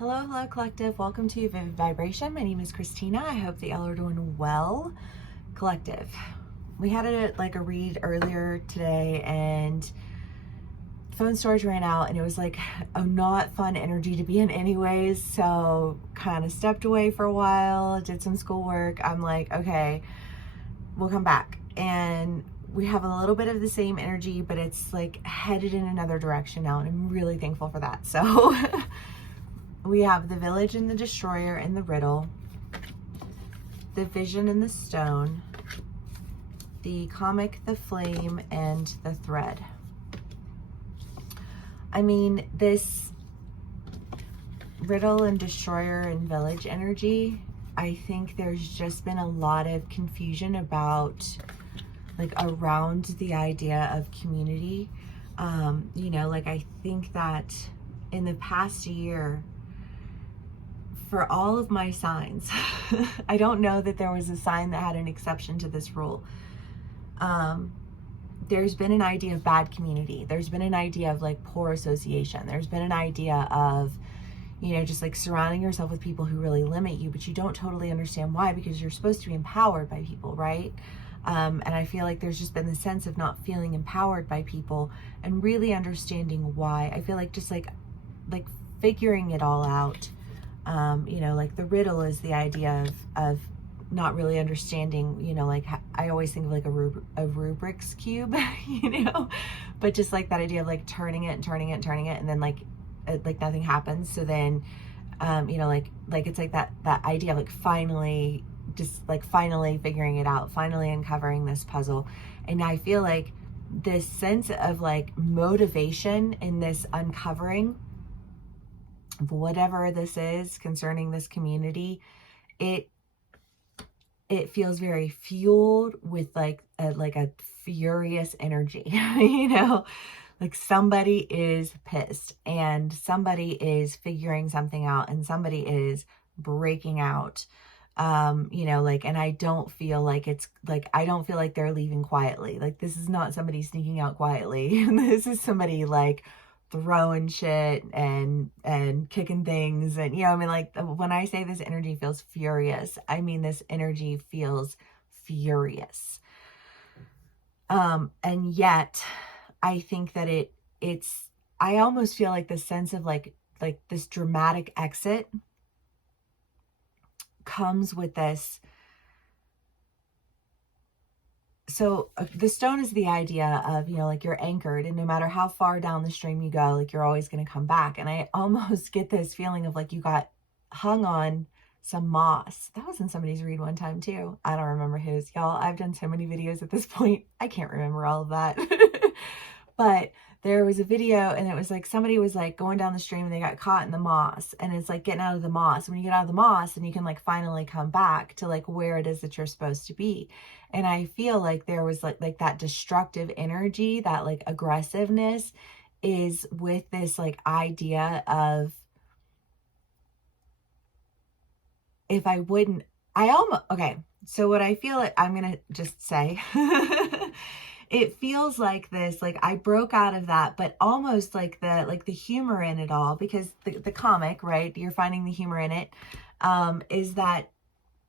Hello, collective. Welcome to Vivid Vibration. My name is Christina. I hope that y'all are doing well. Collective. We had a read earlier today, and phone storage ran out, and it was like a not fun energy to be in anyways. So kind of stepped away for a while, did some schoolwork. I'm like, okay, we'll come back. And we have a little bit of the same energy, but it's like headed in another direction now, and I'm really thankful for that. So we have the Village and the Destroyer and the Riddle, the Vision and the Stone, the Comic, the Flame, and the Thread. I mean, this Riddle and Destroyer and Village energy, I think there's just been a lot of confusion about, like, around the idea of community. I think that in the past year, for all of my signs, I don't know that there was a sign that had an exception to this rule. There's been an idea of bad community. There's been an idea of like poor association. There's been an idea of, just like surrounding yourself with people who really limit you, but you don't totally understand why, because you're supposed to be empowered by people, right? And I feel like there's just been the sense of not feeling empowered by people and really understanding why. I feel like just like figuring it all out. Like the riddle is the idea of not really understanding, I always think of like a Rubik's cube, but just like that idea of like turning it, and then like nothing happens. So then, it's like that idea of like finally figuring it out, finally uncovering this puzzle. And I feel like this sense of like motivation in this uncovering of whatever this is concerning this community, it feels very fueled with like a furious energy, like somebody is pissed and somebody is figuring something out and somebody is breaking out. And I don't feel like I don't feel like they're leaving quietly. Like, this is not somebody sneaking out quietly. This is somebody like throwing shit and kicking things. And, like when I say this energy feels furious, I mean, this energy feels furious. And yet I think that I almost feel like the sense of like this dramatic exit comes with this. So the stone is the idea of, like you're anchored, and no matter how far down the stream you go, like you're always going to come back. And I almost get this feeling of like you got hung on some moss. That was in somebody's read one time too. I don't remember whose. Y'all, I've done so many videos at this point, I can't remember all of that. But there was a video, and it was like somebody was like going down the stream and they got caught in the moss, and it's like getting out of the moss. When you get out of the moss, and you can like finally come back to like where it is that you're supposed to be. And I feel like there was like that destructive energy, that like aggressiveness is with this like idea of, if I wouldn't, okay. So what I feel like, I'm going to just say, it feels like this, like I broke out of that, but almost like the humor in it all, because the comic, right? You're finding the humor in it, is that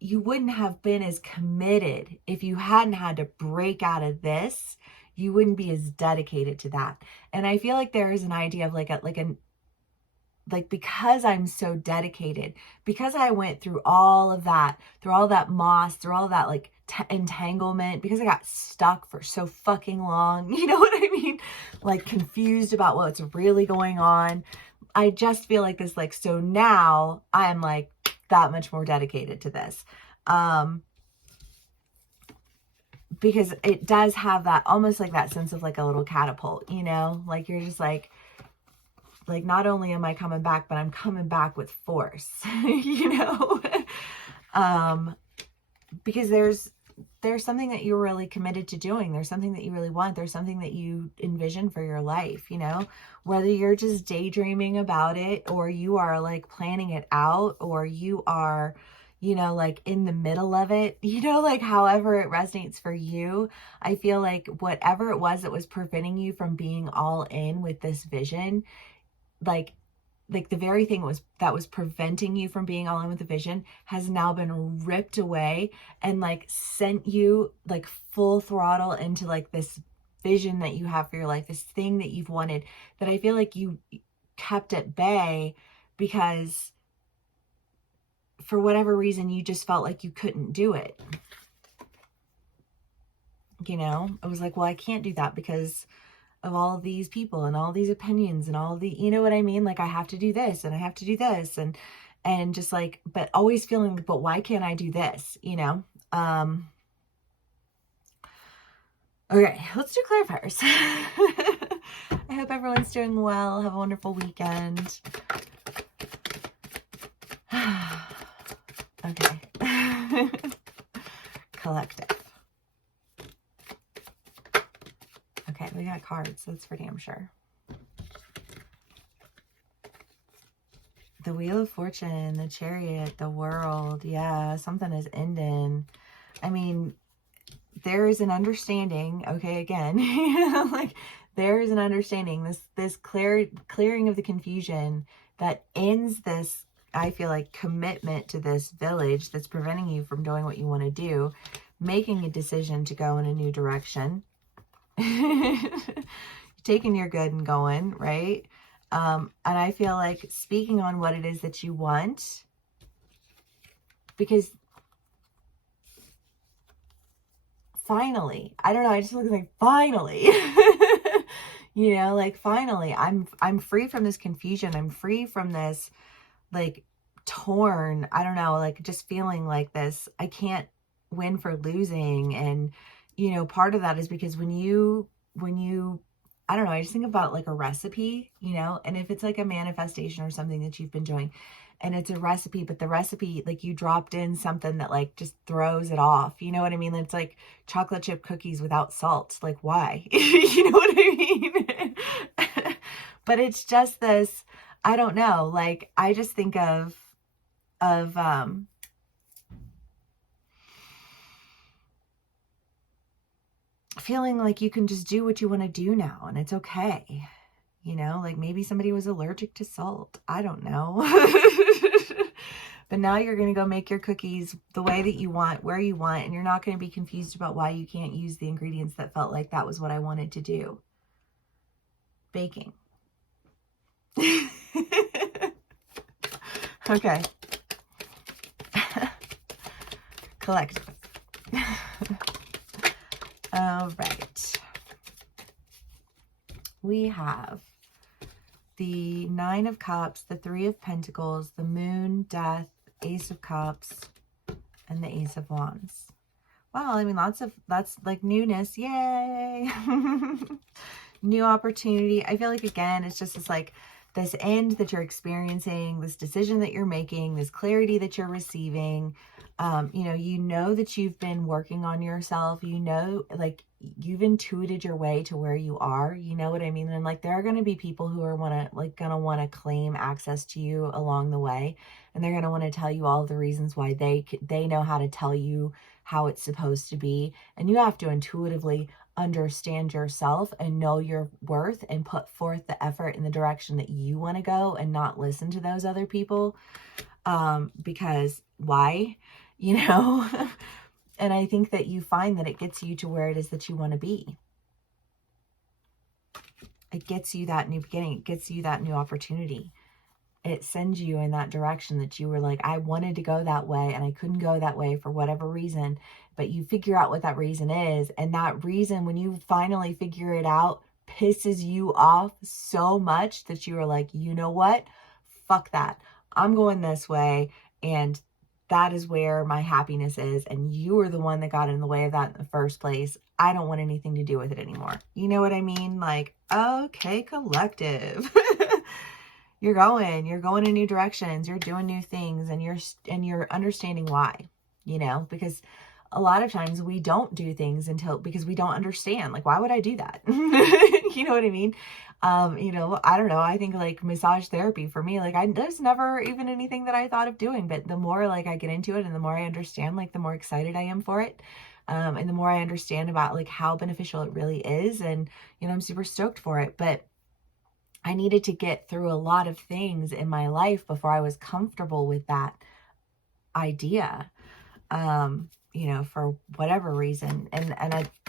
you wouldn't have been as committed if you hadn't had to break out of this. You wouldn't be as dedicated to that. And I feel like there is an idea of because I'm so dedicated, because I went through all that moss, through all that like entanglement, because I got stuck for so fucking long, you know what I mean? Like confused about what's really going on. I just feel like this, like, so now I'm like that much more dedicated to this. Because it does have that, almost like that sense of like a little catapult, like you're just like not only am I coming back, but I'm coming back with force, because there's something that you're really committed to doing. There's something that you really want. There's something that you envision for your life, whether you're just daydreaming about it, or you are like planning it out, or you are, like in the middle of it, like however it resonates for you. I feel like whatever it was that was preventing you from being all in with this vision, like like the very thing that was preventing you from being all in with the vision has now been ripped away and like sent you like full throttle into like this vision that you have for your life, this thing that you've wanted, that I feel like you kept at bay because for whatever reason you just felt like you couldn't do it. You know, I was like, well, I can't do that because of all of these people and all these opinions and all the, you know what I mean? Like I have to do this and I have to do this and just like, but always feeling, but why can't I do this? You know? Okay, let's do clarifiers. I hope everyone's doing well. Have a wonderful weekend. Okay. Collective. Okay, we got cards. That's for damn sure. The Wheel of Fortune, the Chariot, the World. Yeah, something is ending. I mean, there is an understanding. Okay, again, like there is an understanding. This clearing of the confusion that ends this, I feel like, commitment to this village that's preventing you from doing what you want to do, making a decision to go in a new direction. Taking your good and going, right? And I feel like speaking on what it is that you want, because finally, I don't know, I just look like finally, you know, like finally, I'm free from this confusion. I'm free from this, like torn, I don't know, like just feeling like this, I can't win for losing. And, you know, part of that is because when you, I don't know, I just think about like a recipe, you know, and if it's like a manifestation or something that you've been doing and it's a recipe, but the recipe, like you dropped in something that like just throws it off, you know what I mean? It's like chocolate chip cookies without salt. Like why? You know what I mean? But it's just this, I don't know, like I just think of feeling like you can just do what you want to do now and it's okay. You know, like maybe somebody was allergic to salt. I don't know. But now you're going to go make your cookies the way that you want, where you want, and you're not going to be confused about why you can't use the ingredients that felt like that was what I wanted to do. Baking. Okay. Collective. All right. We have the Nine of Cups, the Three of Pentacles, the Moon, Death, Ace of Cups, and the Ace of Wands. Wow, I mean, that's like newness. Yay! New opportunity. I feel like, again, it's just this like this end that you're experiencing, this decision that you're making, this clarity that you're receiving. You know that you've been working on yourself, you know, like you've intuited your way to where you are, you know what I mean? And like, there are going to be people who are gonna want to claim access to you along the way. And they're going to want to tell you all the reasons why they know how to tell you how it's supposed to be. And you have to intuitively understand yourself and know your worth and put forth the effort in the direction that you want to go and not listen to those other people. Because why? You know? And I think that you find that it gets you to where it is that you want to be. It gets you that new beginning. It gets you that new opportunity. It sends you in that direction that you were like, I wanted to go that way and I couldn't go that way for whatever reason. But you figure out what that reason is. And that reason, when you finally figure it out, pisses you off so much that you are like, you know what? Fuck that. I'm going this way. And that is where my happiness is. And you were the one that got in the way of that in the first place. I don't want anything to do with it anymore. You know what I mean? Like, okay, collective. You're going in new directions. You're doing new things, and you're understanding why, you know, because a lot of times we don't do things because we don't understand. Like, why would I do that? You know what I mean? I don't know. I think like massage therapy for me, like there's never even anything that I thought of doing, but the more like I get into it and the more I understand, like the more excited I am for it. And the more I understand about like how beneficial it really is. And, you know, I'm super stoked for it. But I needed to get through a lot of things in my life before I was comfortable with that idea, you know, for whatever reason. And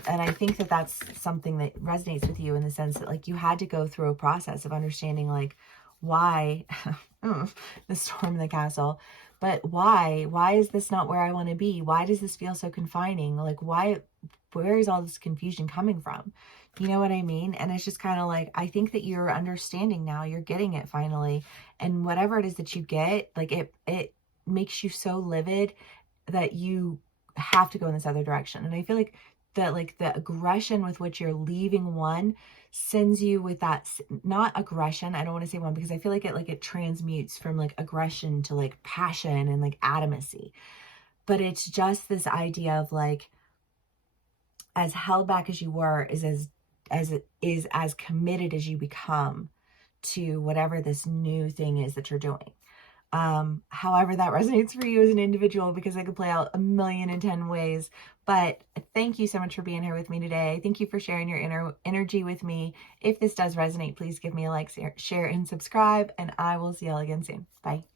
I think that that's something that resonates with you, in the sense that like you had to go through a process of understanding like why the storm in the castle, but why is this not where I want to be? Why does this feel so confining? Like where is all this confusion coming from? You know what I mean? And it's just kind of like, I think that you're understanding now, you're getting it finally. And whatever it is that you get, like it makes you so livid that you have to go in this other direction. And I feel like the aggression with which you're leaving one sends you with that, not aggression, I don't want to say one, because I feel like it transmutes from like aggression to like passion and like adamancy. But it's just this idea of like, as held back as you were, is as committed as you become to whatever this new thing is that you're doing. However that resonates for you as an individual, because I could play out 1,000,010 ways. But thank you so much for being here with me today. Thank you for sharing your energy with me. If this does resonate, please give me a like, share, and subscribe, and I will see y'all again soon. Bye.